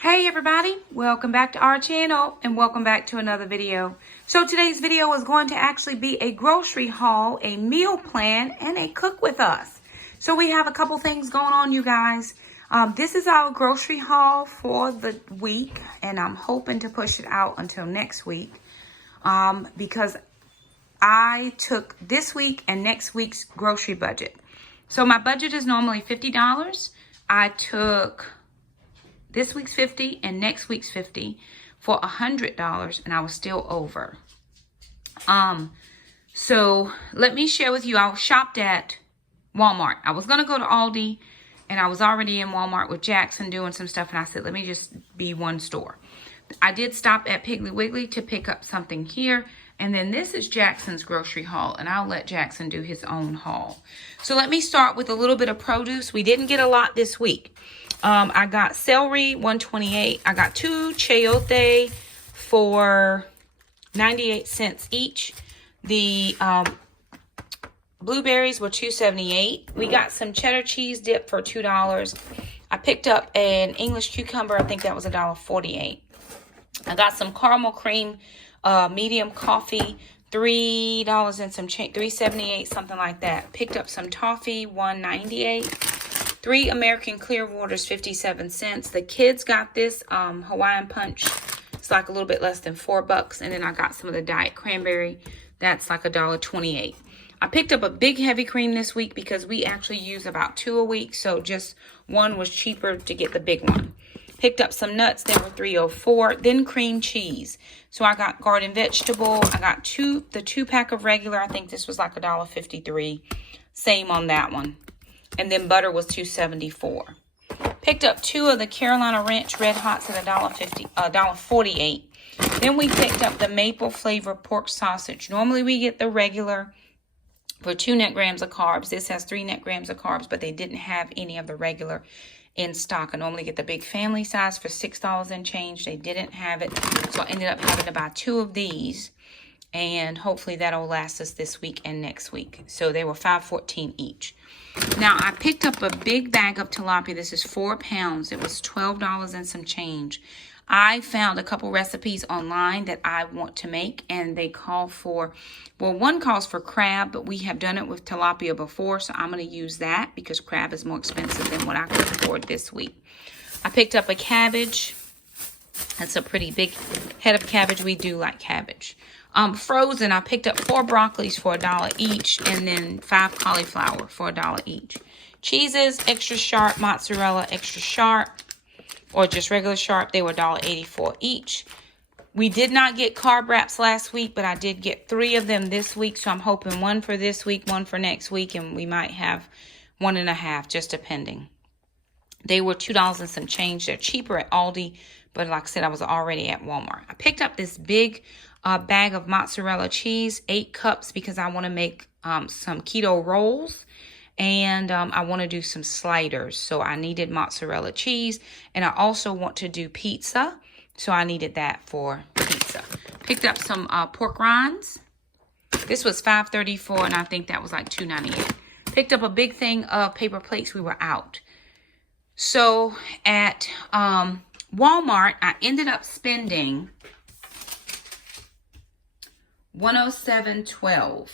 Hey everybody, welcome back to our channel and welcome back to another video. So today's video is going to actually be a grocery haul, a meal plan, and a cook with us. So we have a couple things going on, you guys. This is our grocery haul for the week, and I'm hoping to push it out until next week because I took this week and next week's grocery budget. So my budget is normally $50. I took this week's $50 and next week's $50 for $100, and I was still over. So let me share with you, I shopped at Walmart. I was going to go to Aldi, and I was already in Walmart with Jackson doing some stuff, and I said, let me just be one store. I did stop at Piggly Wiggly to pick up something here, and then this is Jackson's grocery haul, and I'll let Jackson do his own haul. So let me start with a little bit of produce. We didn't get a lot this week. I got celery, $1.28. I got 2 chayote for 98 cents each. The blueberries were $2.78. We got some cheddar cheese dip for $2. I picked up an English cucumber. I think that was $1.48. I got some caramel cream medium coffee, $3 and some change, $3.78, something like that. Picked up some toffee, $1.98. 3 American Clearwaters, 57 cents. The kids got this Hawaiian Punch. It's like a little bit less than $4. And then I got some of the Diet Cranberry. That's like $1.28. I picked up a big heavy cream this week because we actually use about 2 a week. So just one was cheaper to get the big one. Picked up some nuts. They were $3.04. Then cream cheese. So I got garden vegetable. I got the 2-pack of regular. I think this was like $1.53. Same on that one. And then butter was $2.74. Picked up 2 of the Carolina Ranch Red Hots at $1.48. Then we picked up the maple flavor pork sausage. Normally we get the regular for 2 net grams of carbs. This has 3 net grams of carbs, but they didn't have any of the regular in stock. I normally get the big family size for $6 and change. They didn't have it, so I ended up having to buy 2 of these, and hopefully that'll last us this week and next week. So they were $5.14 each. Now I picked up a big bag of tilapia. This is 4 pounds. It was $12 and some change. I found a couple recipes online that I want to make, and they call for, well, one calls for crab, but we have done it with tilapia before, so I'm going to use that because crab is more expensive than what I could afford this week. I picked up a cabbage. That's a pretty big head of cabbage. We do like cabbage. Frozen, I picked up 4 broccolis for $1 each, and then 5 cauliflower for $1 each. Cheeses, extra sharp, mozzarella, extra sharp, or just regular sharp, they were $1.84 each. We did not get carb wraps last week, but I did get 3 of them this week, so I'm hoping 1 for this week, 1 for next week, and we might have 1.5, just depending. They were $2 and some change. They're cheaper at Aldi, but like I said, I was already at Walmart. I picked up this big bag of mozzarella cheese, 8 cups, because I want to make some keto rolls. And I want to do some sliders. So I needed mozzarella cheese. And I also want to do pizza. So I needed that for pizza. Picked up some pork rinds. This was $5.34, and I think that was like $2.98. Picked up a big thing of paper plates. We were out. So at Walmart, I ended up spending $107.12.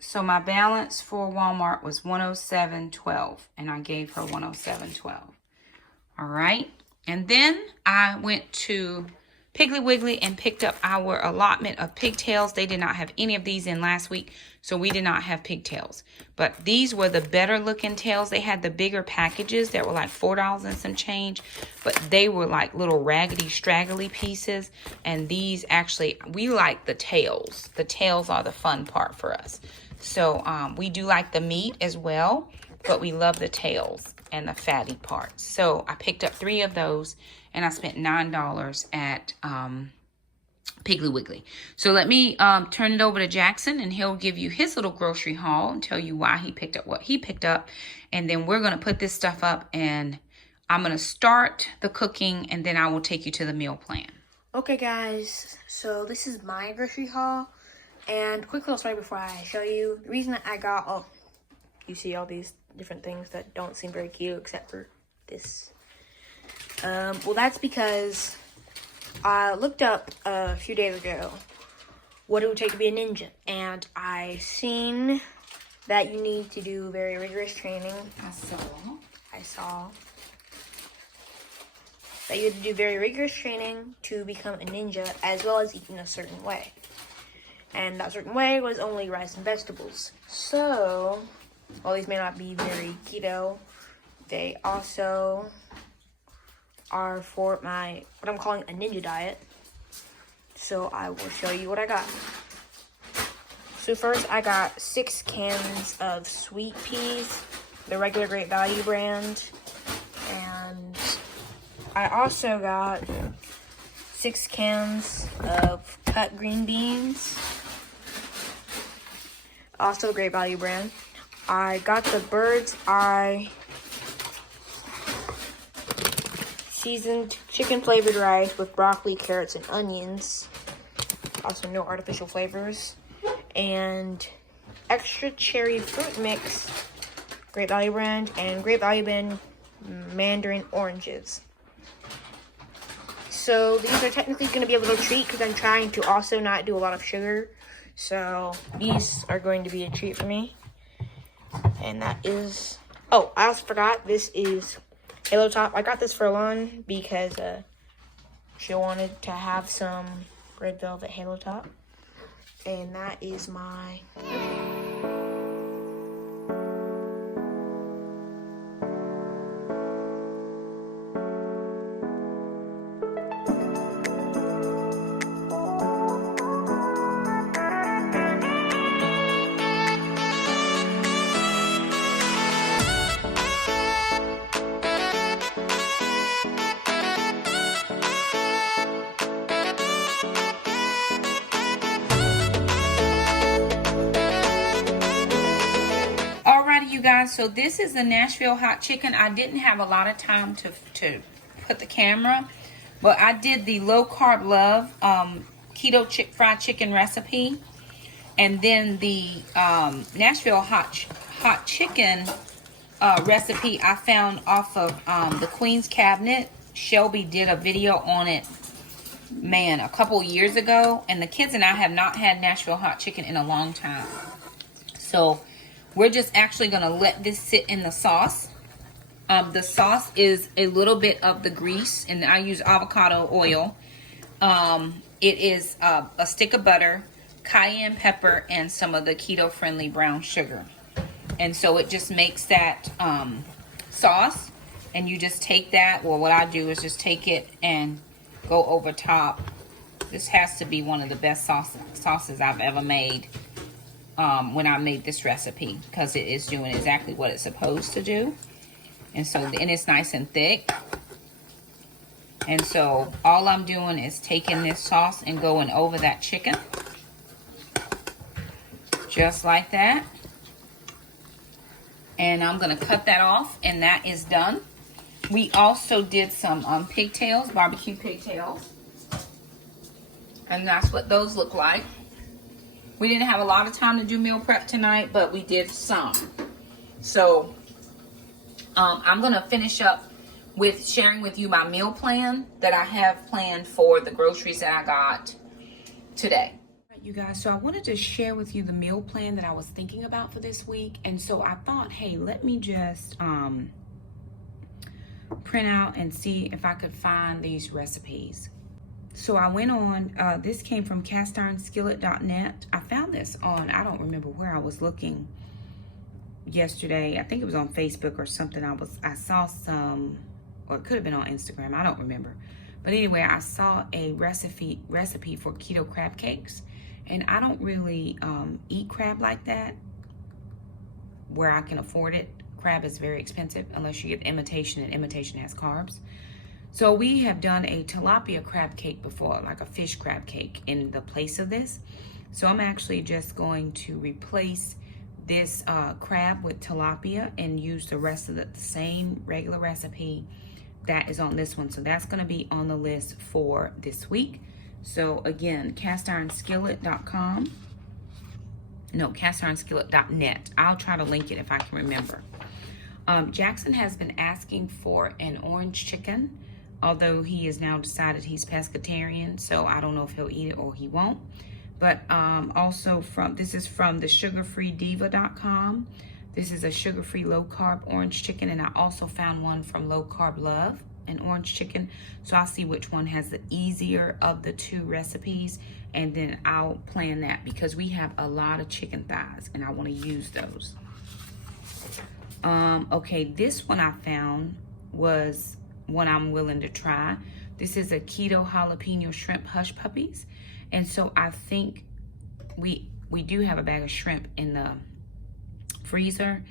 So my balance for Walmart was $107.12, and I gave her $107.12. All right. And then I went to Piggly Wiggly and picked up our allotment of pigtails. They did not have any of these in last week, so we did not have pigtails. But these were the better looking tails. They had the bigger packages that were like $4 and some change, but they were like little raggedy, straggly pieces. And these actually, we like the tails. The tails are the fun part for us. So we do like the meat as well, but we love the tails and the fatty parts. So I picked up 3 of those, and I spent $9 at Piggly Wiggly. So let me turn it over to Jackson, and he'll give you his little grocery haul and tell you why he picked up what he picked up. And then we're going to put this stuff up, and I'm going to start the cooking, and then I will take you to the meal plan. Okay, guys. So this is my grocery haul. And quick little story before I show you. The reason that I got, oh, you see all these different things that don't seem very cute except for this. Well, that's because I looked up a few days ago what it would take to be a ninja. And I seen that you need to do very rigorous training. I saw that you had to do very rigorous training to become a ninja, as well as eating a certain way. And that certain way was only rice and vegetables. So, while these may not be very keto, they also are for my, what I'm calling a ninja diet. So I will show you what I got. So first I got 6 cans of sweet peas, the regular Great Value brand. And I also got 6 cans of cut green beans, also the Great Value brand. I got the Bird's Eye seasoned chicken flavored rice with broccoli, carrots, and onions. Also no artificial flavors. And extra cherry fruit mix, Great Value brand, and Great Value brand mandarin oranges. So these are technically going to be a little treat because I'm trying to also not do a lot of sugar. So these are going to be a treat for me. And that is, oh, I also forgot, this is Halo Top. I got this for Leland because she wanted to have some red velvet Halo Top. And that is my... Guys, so this is the Nashville hot chicken. I didn't have a lot of time to put the camera, but I did the low carb love keto fried chicken recipe, and then the Nashville hot chicken recipe I found off of the Queen's Cabinet. Shelby did a video on it, man, a couple years ago, and the kids and I have not had Nashville hot chicken in a long time. So we're just actually going to let this sit in the sauce. The sauce is a little bit of the grease, and I use avocado oil. It is a stick of butter, cayenne pepper, and some of the keto-friendly brown sugar. And so it just makes that sauce, and you just take that. Well, what I do is just take it and go over top. This has to be one of the best sauces I've ever made. When I made this recipe, because it is doing exactly what it's supposed to do. And so, and it's nice and thick. And so all I'm doing is taking this sauce and going over that chicken. Just like that. And I'm going to cut that off, and that is done. We also did some pigtails, barbecue pigtails. And that's what those look like. We didn't have a lot of time to do meal prep tonight, but we did some. So I'm going to finish up with sharing with you my meal plan that I have planned for the groceries that I got today. You guys, so I wanted to share with you the meal plan that I was thinking about for this week. And so I thought, hey, let me just print out and see if I could find these recipes. So I went on, this came from castironskillet.net. I found this on, I don't remember where I was looking yesterday. I think it was on Facebook or something. I saw some, or it could have been on Instagram. I don't remember. But anyway, I saw a recipe for keto crab cakes. And I don't really eat crab like that where I can afford it. Crab is very expensive unless you get imitation, and imitation has carbs. So we have done a tilapia crab cake before, like a fish crab cake in the place of this. So I'm actually just going to replace this crab with tilapia and use the rest of the same regular recipe that is on this one. So that's going to be on the list for this week. So again, castironskillet.com. No, castironskillet.net. I'll try to link it if I can remember. Jackson has been asking for an orange chicken, although he has now decided he's pescatarian, so I don't know if he'll eat it or he won't. But also this is from the sugarfreediva.com. This is a sugar-free low-carb orange chicken, and I also found one from Low Carb Love, an orange chicken. So I'll see which one has the easier of the two recipes, and then I'll plan that because we have a lot of chicken thighs and I want to use those. Okay, this one I found was one I'm willing to try. This is a keto jalapeno shrimp hush puppies. And so I think we do have a bag of shrimp in the freezer.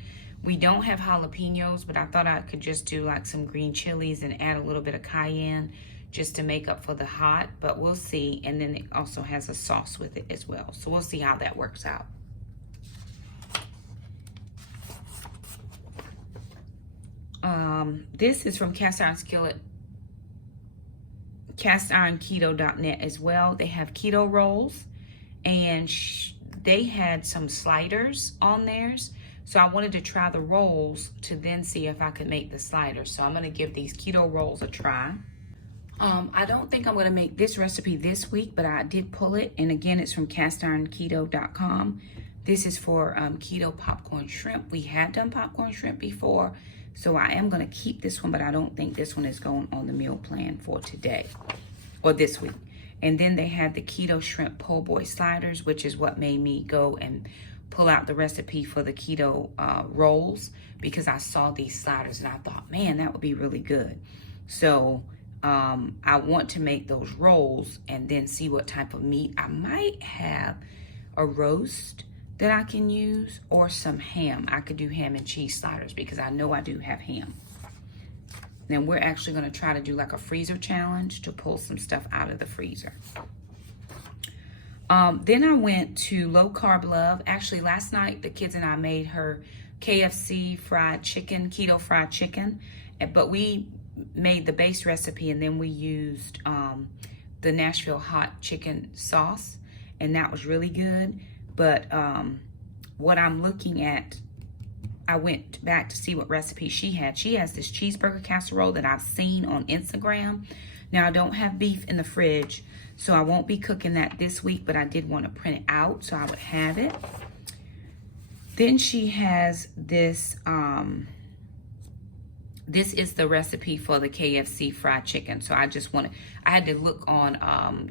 We don't have jalapenos, but I thought I could just do like some green chilies and add a little bit of cayenne just to make up for the hot, but we'll see. And then it also has a sauce with it as well. So we'll see how that works out. This is from castironketo.net as well. They have Keto Rolls, and they had some sliders on theirs. So I wanted to try the rolls to then see if I could make the sliders. So I'm going to give these Keto Rolls a try. I don't think I'm going to make this recipe this week, but I did pull it. And again, it's from castironketo.com. This is for keto popcorn shrimp. We had done popcorn shrimp before, so I am going to keep this one, but I don't think this one is going on the meal plan for today or this week. And then they had the keto shrimp po' boy sliders, which is what made me go and pull out the recipe for the keto rolls, because I saw these sliders and I thought, man, that would be really good. So I want to make those rolls and then see what type of meat. I might have a roast that I can use or some ham. I could do ham and cheese sliders because I know I do have ham. Then we're actually going to try to do like a freezer challenge to pull some stuff out of the freezer. Then I went to Low Carb Love. Actually, last night the kids and I made her KFC fried chicken, keto fried chicken, but we made the base recipe and then we used the Nashville hot chicken sauce, and that was really good. But what I'm looking at, I went back to see what recipe she had. She has this cheeseburger casserole that I've seen on Instagram. Now, I don't have beef in the fridge, so I won't be cooking that this week, but I did want to print it out so I would have it. Then she has this, this is the recipe for the KFC fried chicken. So I had to look on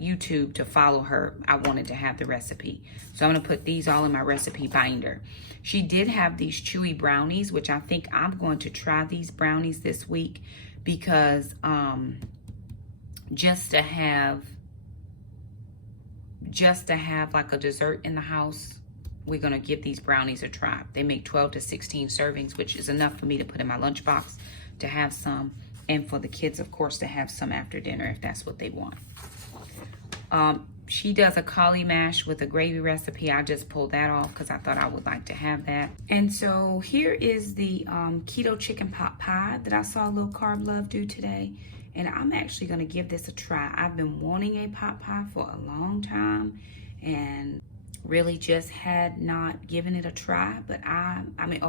YouTube to follow her. I wanted to have the recipe. So I'm going to put these all in my recipe binder. She did have these chewy brownies, which I think I'm going to try these brownies this week because just to have like a dessert in the house, we're going to give these brownies a try. They make 12 to 16 servings, which is enough for me to put in my lunchbox to have some, and for the kids, of course, to have some after dinner if that's what they want. She does a cauli mash with a gravy recipe. I just pulled that off because I thought I would like to have that. And so here is the keto chicken pot pie that I saw Low Carb Love do today. And I'm actually going to give this a try. I've been wanting a pot pie for a long time and really just had not given it a try, but I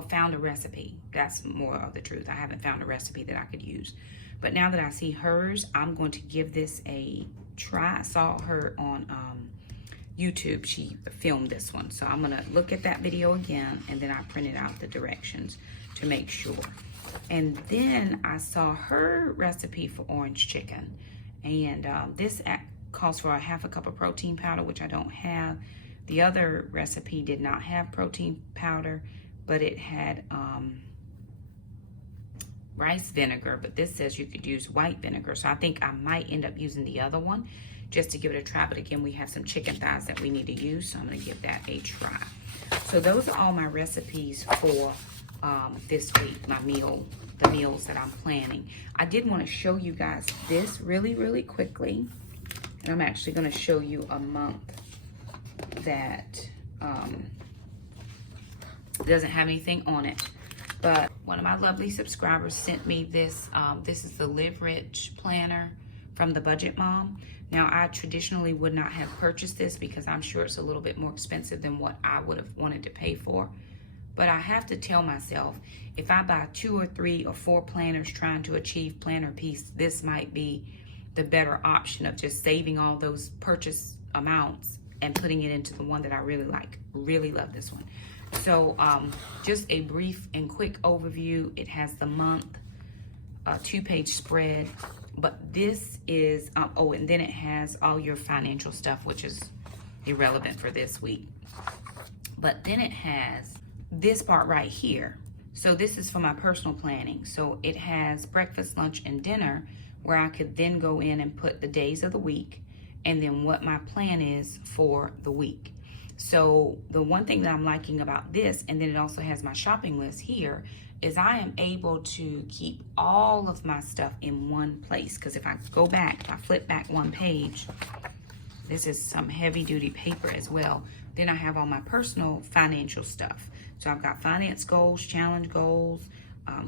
found a recipe. That's more of the truth. I haven't found a recipe that I could use. But now that I see hers, I'm going to give this a try. I saw her on YouTube. She filmed this one. So I'm going to look at that video again, and then I printed out the directions to make sure. And then I saw her recipe for orange chicken. And this calls for a half a cup of protein powder, which I don't have. The other recipe did not have protein powder, but it had rice vinegar, but this says you could use white vinegar. So I think I might end up using the other one just to give it a try. But again, we have some chicken thighs that we need to use, so I'm going to give that a try. So those are all my recipes for this week, the meals that I'm planning. I did want to show you guys this really, really quickly. And I'm actually going to show you a month that doesn't have anything on it, but one of my lovely subscribers sent me this. This is the Live Rich planner from the Budget Mom. Now, I traditionally would not have purchased this because I'm sure it's a little bit more expensive than what I would have wanted to pay for. But I have to tell myself, if I buy 2 or 3 or 4 planners trying to achieve planner peace, this might be the better option of just saving all those purchase amounts and putting it into the one that I really like. Really love this one. So just a brief and quick overview. It has the month, 2-page spread. But this is, oh, and then it has all your financial stuff, which is irrelevant for this week. But then it has this part right here. So this is for my personal planning. So it has breakfast, lunch, and dinner, where I could then go in and put the days of the week and then what my plan is for the week. So the one thing that I'm liking about this, and then it also has my shopping list here, is I am able to keep all of my stuff in one place. Because if I go back, if I flip back one page, this is some heavy duty paper as well. Then I have all my personal financial stuff. So I've got finance goals, challenge goals,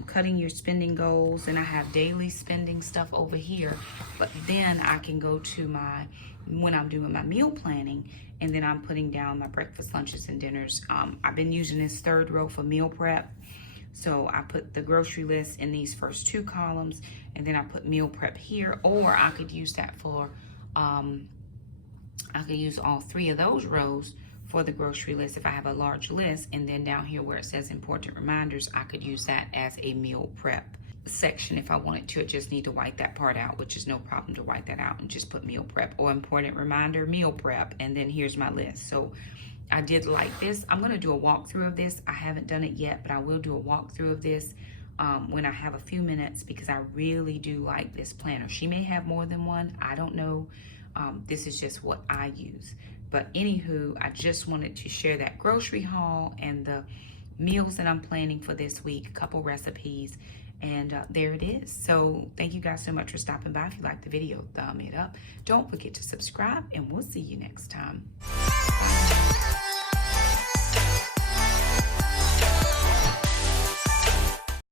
cutting your spending goals, and I have daily spending stuff over here. But then I can go to my, when I'm doing my meal planning, and then I'm putting down my breakfast, lunches, and dinners. I've been using this 3rd row for meal prep. So I put the grocery list in these first 2 columns, and then I put meal prep here, or I could use that for, I could use all 3 of those rows for the grocery list if I have a large list, and then down here where it says important reminders, I could use that as a meal prep section if I wanted to. I just need to white that part out, which is no problem to white that out and just put meal prep or important reminder, meal prep, and then here's my list. So I did like this. I'm going to do a walkthrough of this. I haven't done it yet, but I will do a walkthrough of this when I have a few minutes, because I really do like this planner. She may have more than one. I don't know. This is just what I use. But anywho, I just wanted to share that grocery haul and the meals that I'm planning for this week, a couple recipes, and there it is. So thank you guys so much for stopping by. If you liked the video, thumb it up. Don't forget to subscribe, and we'll see you next time.